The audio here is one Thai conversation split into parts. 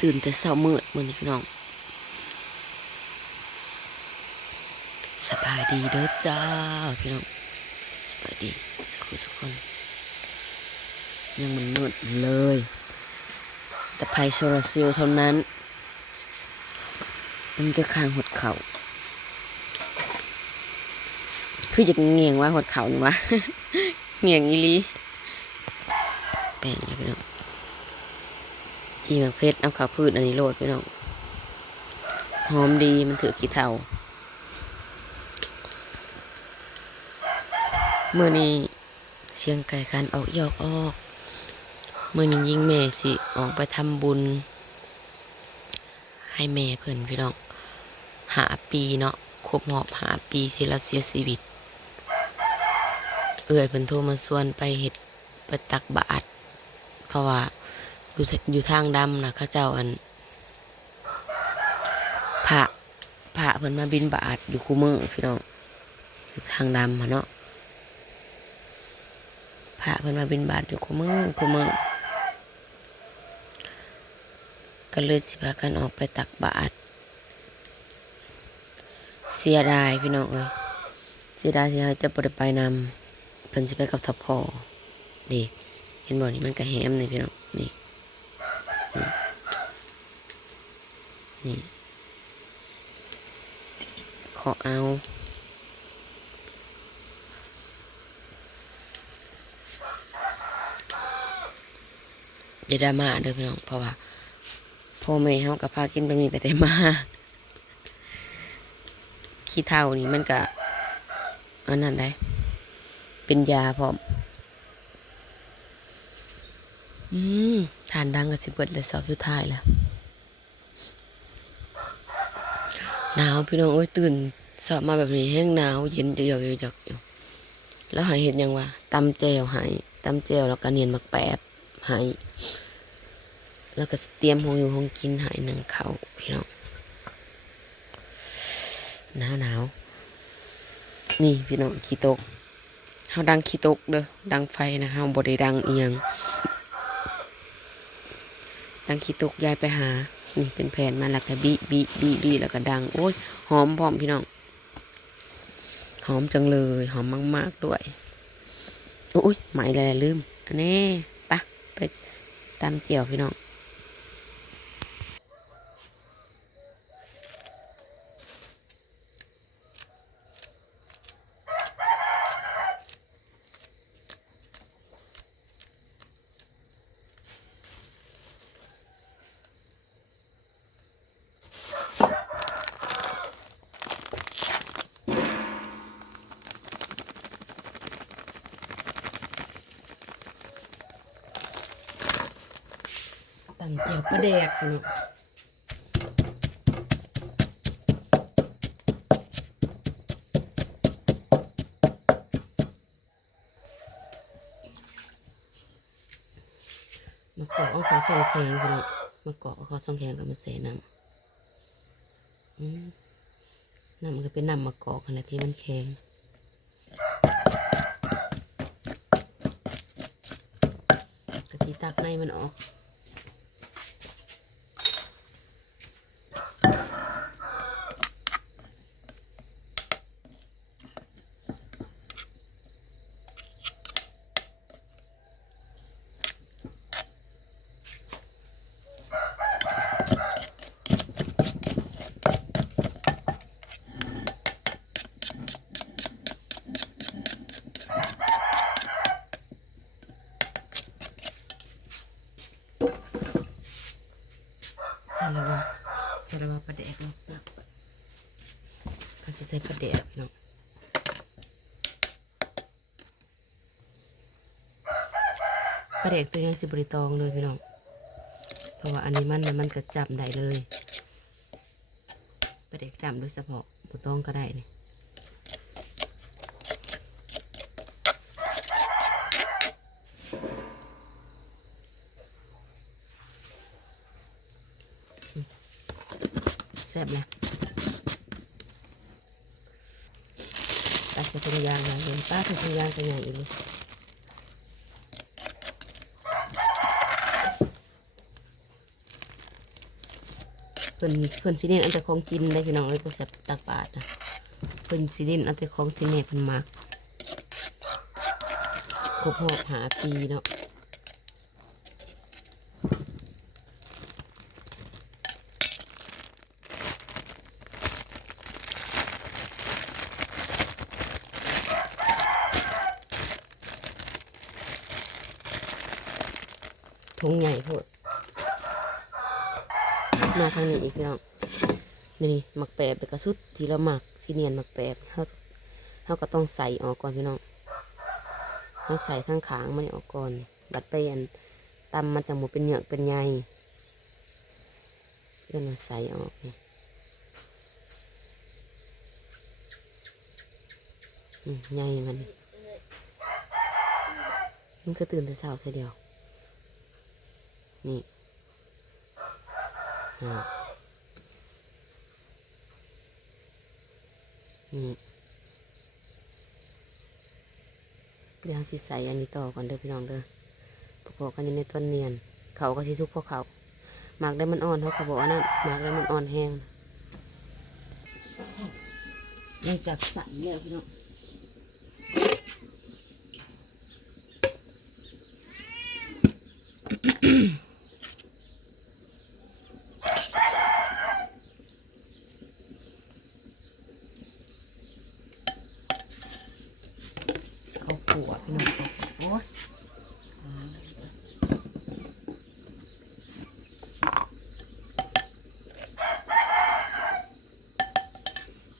ตื่นแต่เช้ามืดมือนี้พี่น้องสบายดีเด้อจ้าพี่น้องสบายดีสักคนทุกคน ยังมันมืดเลย แต่ภัยโซลาเซลล์เท่านั้น มันก็ข้างหดเขาคือจะเงียงว่าหดเข่านี่วะเงียงอีลีแป้งเลยพี่น้อง จีมักเพชรเอาข้าวพืชอันนี้โรดพี่น้องหอมดีมันถือกี่เท่าเมื่อนี้เสียงไก่การออกยอกออกเมื่อนี้ยิงแม่สิออกไปทำบุญ ให้แม่เพิ่นพี่น้องหาปีเนาะครบหอบหาปีที่เราเสียชีวิต เอื่อยเพิ่นโทรมาส่วนไปเห็ดไปตักบาตรเพราะว่า อยู่ทอยู่ทางดำนะข้าเจ้าอันพระพระเพิ่นมาบินบาตรอยู่คู่มือพี่น้องอยู่ทางดำอะเนาะพระเพิ่นมาบินบาตอยู่คู่มือคู่มือก็เลยสิพากันออกไปตักบาตรเสียดายพี่น้องเอ้ยเสียดายที่เราจะบ่ได้ไปนำเพิ่นสิไปกับทพอดีเห็นบ่นี่มันก็แหมนี่พี่น้องนี่ นี่ขอเอา อย่าดาม่าเด้อพี่น้องเพราะว่าพ่อแม่เฮากับพากินแบบนี้แต่ได้มาขี้เท่านี่มันก็อันนั้นได้ เป็นยาพร้อมอืมทานดังกับสิเบิดเลยสอบสุดท้ายแล้ว หนาวพี่น้องโอ้ยตื่นสอบมาแบบนี้แห้งหนาวเย็นจะหยอกหยอกอยู่แล้วหายเห็ดยังวะตำแจวหายตำแจวแล้วก็เนียนมักแปบหายแล้วก็เตรียมหงอยู่หงกินหายหนึ่งเขาพี่น้องหนาวหนาวนี่พี่น้องขี้ตกเฮาดังขี้ตกเด้อดังไฟนะเฮาบ่ได้ดังเอียงดังขี้ตกยายไปหา นี่เป็นแผ่นมาแล้วก็บีบีบีบีแล้วก็ดัง โอ้ยหอมพร้อมพี่น้อง หอมจังเลย หอมมาก ๆ ด้วย โอ้ยไหมอะไรลืม อันนี้ปะไปตามเจียวพี่น้อง ตำเจียว ปลาแดกพี่น้องมะกอกเอาขอส่งแข็งพี่น้องมะกอกเอาขอส่งแข็งกับมันเสน้ำน้ำมันก็เป็นน้ำมะกอกขนาดที่มันแข็งกะทิตักในมันออก ใส่แล้วว่าใส่แล้วว่าปลาแดกเนาะนะก็สิ ใส่ปลาแดกพี่น้องปลาแดกตัวนี้สิบริตองเลยพี่น้อง เพราะว่าอันนี้มันนะมันกระจับได้เลยปลาแดกจับโดยเฉพาะบุตองก็ได้นี่ ขยายอีกเลยเพิ่นเพิ่นสิเด่นอันแต่ของกินได้พี่น้องเอ้ยก็แซ่บตักบาทนะเพิ่นสิเด่นอันแต่ของที่แม่เพิ่นมักครบหอบหาปีเนาะ มาทางนี้อีกพี่น้องนี่นี่หมักแปบเป็นกระสุดที่เราหมักซีเนียนหมักแปบเขาเขาก็ต้องใส่ออกก่อนพี่น้องเขาใส่ทั้งขางมันออกก่อน บัดไปอันตำมันจะหมูเป็นเหยือกเป็นใยเพื่อนมาใส่ออกนี่อืมใยมันมันก็ตื่นแต่เช้าทีเดียว นี่ นี่เดี๋ยวสิใส่อันนี้ต่อก่อนเด้อพี่น้องเด้อประกอบกันอยู่ในต้นเนียน เขาก็สิทุกพวกเขาหมากได้มันอ่อนเขาก็บอกว่านั่นหมากได้มันอ่อนแห้งนื่องจากสั่นแล้วพี่น้อง เขาขวด พี่น้องโอ้ย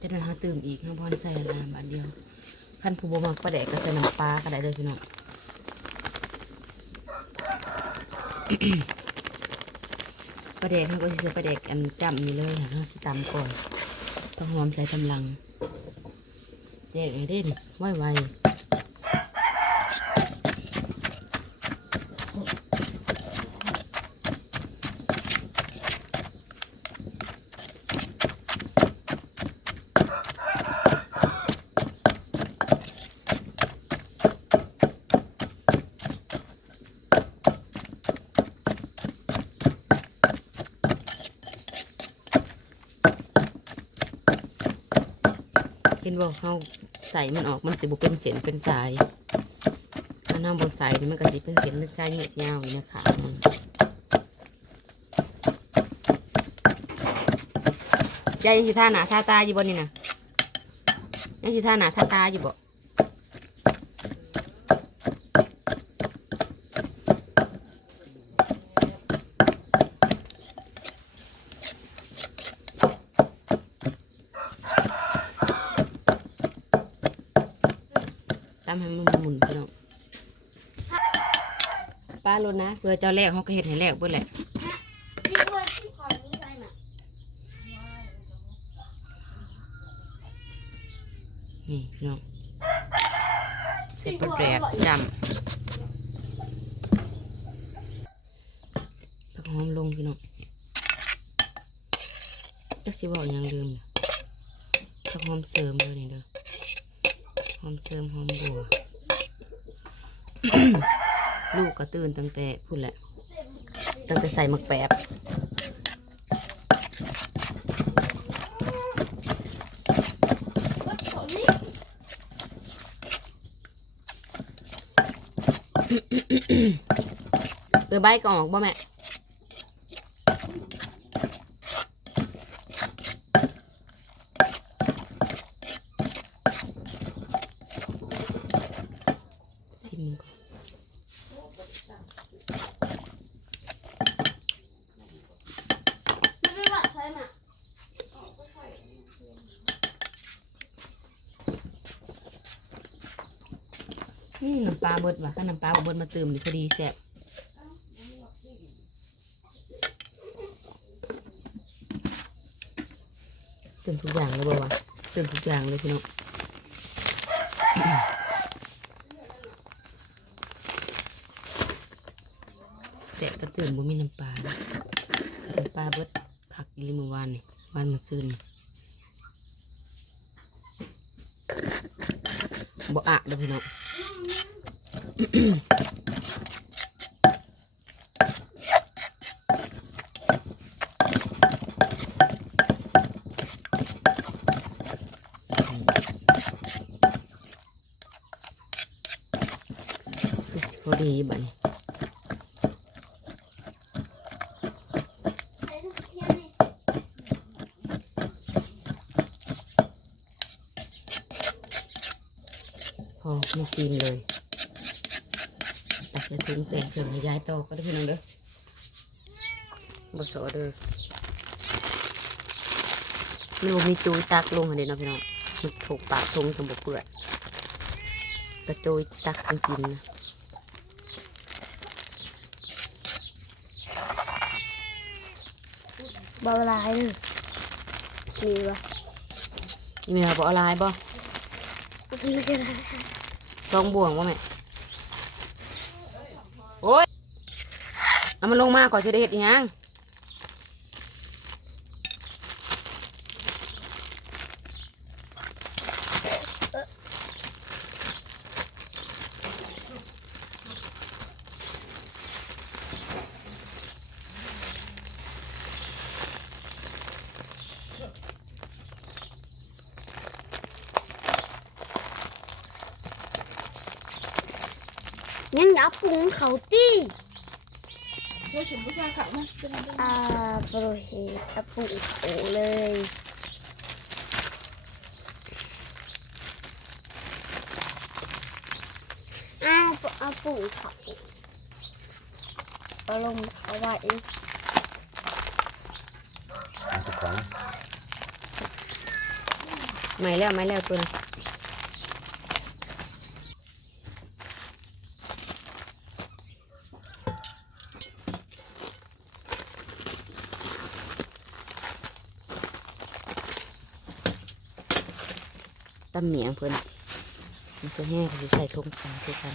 จะได้หาตื่มอีกน้ำพอได้ใส่อะไรน้ำบาทเดียวขั้นผู้บ่มักปลาแดกก็ใส่น้ำปลาก็ได้เลยพี่น้องปลาแดกเขาก็สิใส่ปลาแดกอันจำนี่เลยค่ะเขาสิตำก่อนต้องหอมใส่ตำลังแจกให้เด่นไวไว บอกเขาใส่มันออกมันสิบุเป็นเสียนเป็นสายถ้าน้ำบใส่นี่มันก็สิเป็นเสียนเป็นสายเหยียบเงาวอยู่นะคะยายยังสิท่าหนาท่าตาอยู่บนนี่นะยังสิท่าหนาท่าตาอยู่บ่ตามให้มันหมุนพี่น้องป้าล ดนะเพื่อเจ้าแรกเขาก็เห็ดให้แรกเพื่อแหละพี่ด้วยพี่ขอะไรนี่น้องเสร็จประแดกจำผักหอมลงพี่น้องจะสิบอกอยังลืมผักหอมเสริมเลยนี่เด้อหอมเสริมหอมบัว ลูกก็ตื่นตั้งแต่พูดแหละ ตั้งแต่ใส่หมักแปบเออใบก็ออกบ่แม่ก่อน ไม่เป็นหวัดใช่น่ะ อืมน้ำปลาเบิดว่ะก็น้ำปลาบ่เบิดมาเติมนี่พอดีแซ่บเติมทุกอย่างเลยบ่วะเติมทุกอย่างเลยพี่น้องแต่ก็เติมบ่มีน้ำปลาน้ำปลาเบิดคักอีลิมือวานนี่วานมันซื่นบ่อะเด้อพี่น้อง ส ดีบันพอม่ซีมเลยตักจะทิ้งแต่งเครื่องให้ยายโตก็ได้พี่น้องเด้อบสอเด้อมันบ่มีจูยตักลงให้เด้เนาะพี่น้องมันถูกปากทงจนบกเปื่อยกระโจยตักกันกินนะ บาลายเลยมีวะนี่แม่บอกอะไรบ่มีก็ได้ลองบ่วงว่าแม่โอ้ยเอามันลงมาก่อนจะได้เห็ดอีหยัง งอย่าปรุงเขาตีเฮ้ยถึงผู้ชายขับมาเป็นอะไรอ่าโปรเฮตอะปรุงเขาเลยอ้าวเอาปรุงเขาเอาลงเอาไว้ไม่แล้วไม่แล้วตัวน ตำเหมียงเพิ่นมันจะแห้งเขาสิใส่ทงกันคือกัน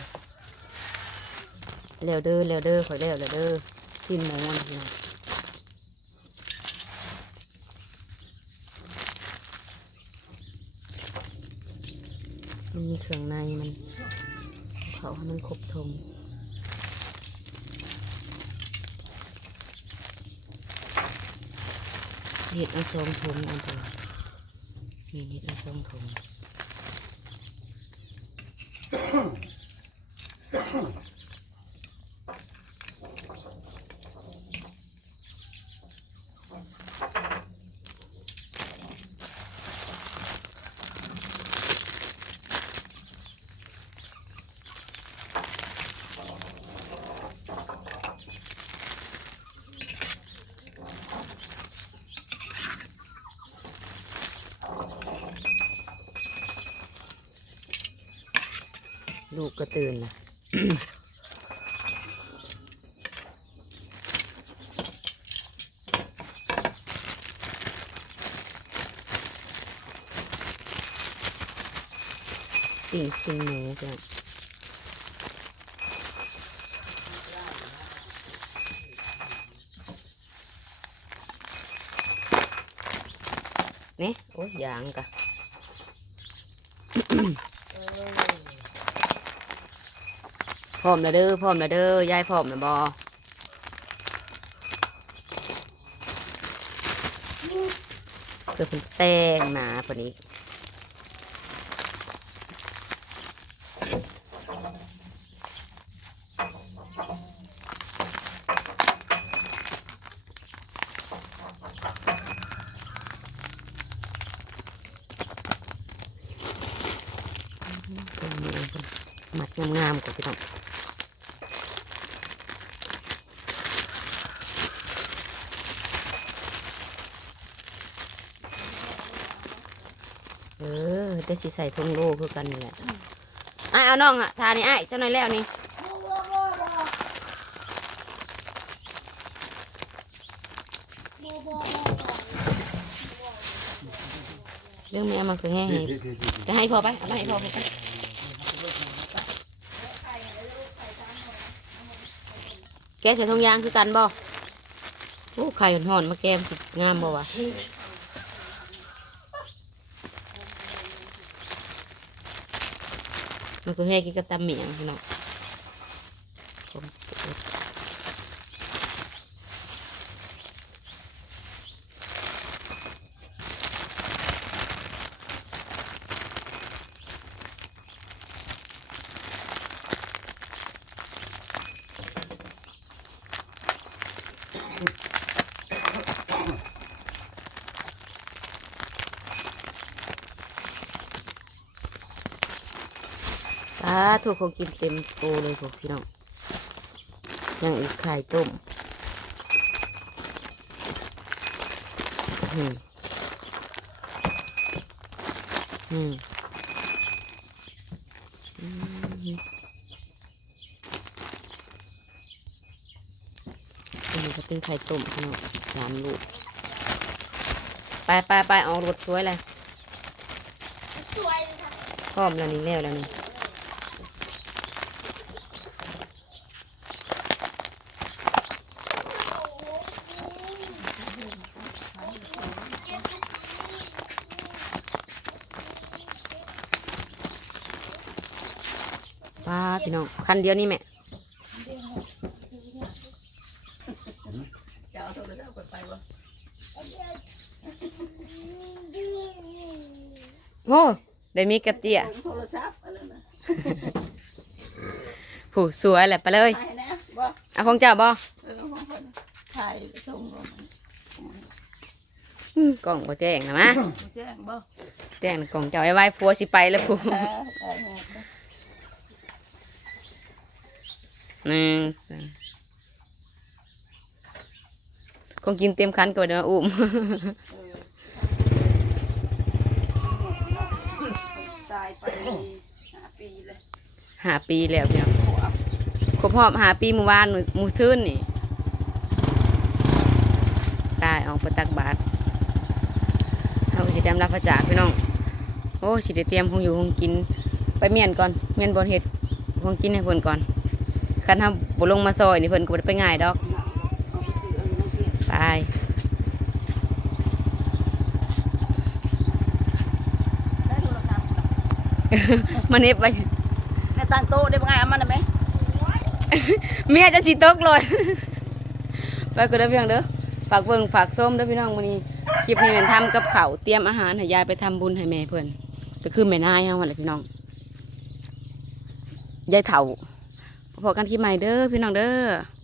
แล้วเด้อแล้วเด้อขอยแล้วแล้วเด้อสิ้นหมูนะพี่น้องมันมีเครื่องในมันเขาให้มันครบทงเห็ดเอาสองทงอันเดียวนี่เห็ดเอาสองทง กก็ตื่นละติ่งซิงหมูจ้ะเนี่ยโอ้ยยางกะ พร้อมแล้วเด้อพร้อมแล้วเด้อยายพร้อมแล้วบอเพื่อเป็นแต้งหนาพอนี้หมัดงามๆกว่าพี่น้อง เอ อได้สิใส่ทงโลคือกันนี่แหละไอะเอาน้องอะทานี่ไอ้เจ้าหน่อยแล้วนี่เรื่องแม่มันคือให้จะให้พอไปเอามาให้พอไปแกใส่ทงยางคือกันบ่โอ้ไข่หอนๆมาแกมสิงามบ่วะ มันก็แห้กินกับตำเหมียงพี่น้องผม ถูกของกินเต็มโตเลยพวกพี่น้องยังอีกไข่ต้มอืมอืมอืมอันนี้ก็เป็นไข่ต้มพี่น้องสามลูก ไปไปไปเอารถสวยเลยสวยเลยค่ะพร้อมแล้วนี่แล้วแล้วนี่ ป้าพี่น้องคันเดียวนี่แม่จะเอาโทรศัพท์กดไปวะโอ้ได้มีกับเจียโทรศัพท์อะไรนะผู้สวยแหละไปเลยถ่ายนะบ่เอาของเจ้าบ่เออของคนถ่ายส่งลงอืมกล่องบ่แจ้งนะมะแจ้งบ่แจ้งกล่องเจ้าไว้ไว้ผัวสิไปแล้วผู้ เออได้ไง หนึ่งสองคงกินเต็มคันก่อนเดี๋ยวมาอุ้มตายไปห้าปีเลยหาปีแล้วพี่น้องครบรอบหาปีเมื่อวานมื้อมือซื่นนี่ตายออกไปตักบาตรเขาก็สิดำรับพระจากพี่น้องโอ้สิได้เตรียมคงอยู่คงกินไปเมียนก่อนเมียนบนเห็ดคงกินให้เพิ่นก่อน คันทำบุลงมาซอยนี่เพิ่นก็บ่ได้ไปง่ายดอกเอาไปซื้อเอาเงินเก็บไปได้โทรศัพท์มาเน็บไปในตั้งโต๊ะได้บ่ไงเอามันได้ไหมเมียจะสิตกเลยไปก็เด้อพี่น้องเด้อฝากเบิ่งฝากส้มเด้อพี่น้องมื้อนี้คลิปนี้แม่นทำกับข้าวเตรียมอาหารให้ยายไปทำบุญให้แม่เพิ่นก็คือแม่นายเฮาหั่นแหละพี่น้องยายเฒ่า พอกันที่ใหม่เด้อพี่น้องเด้อ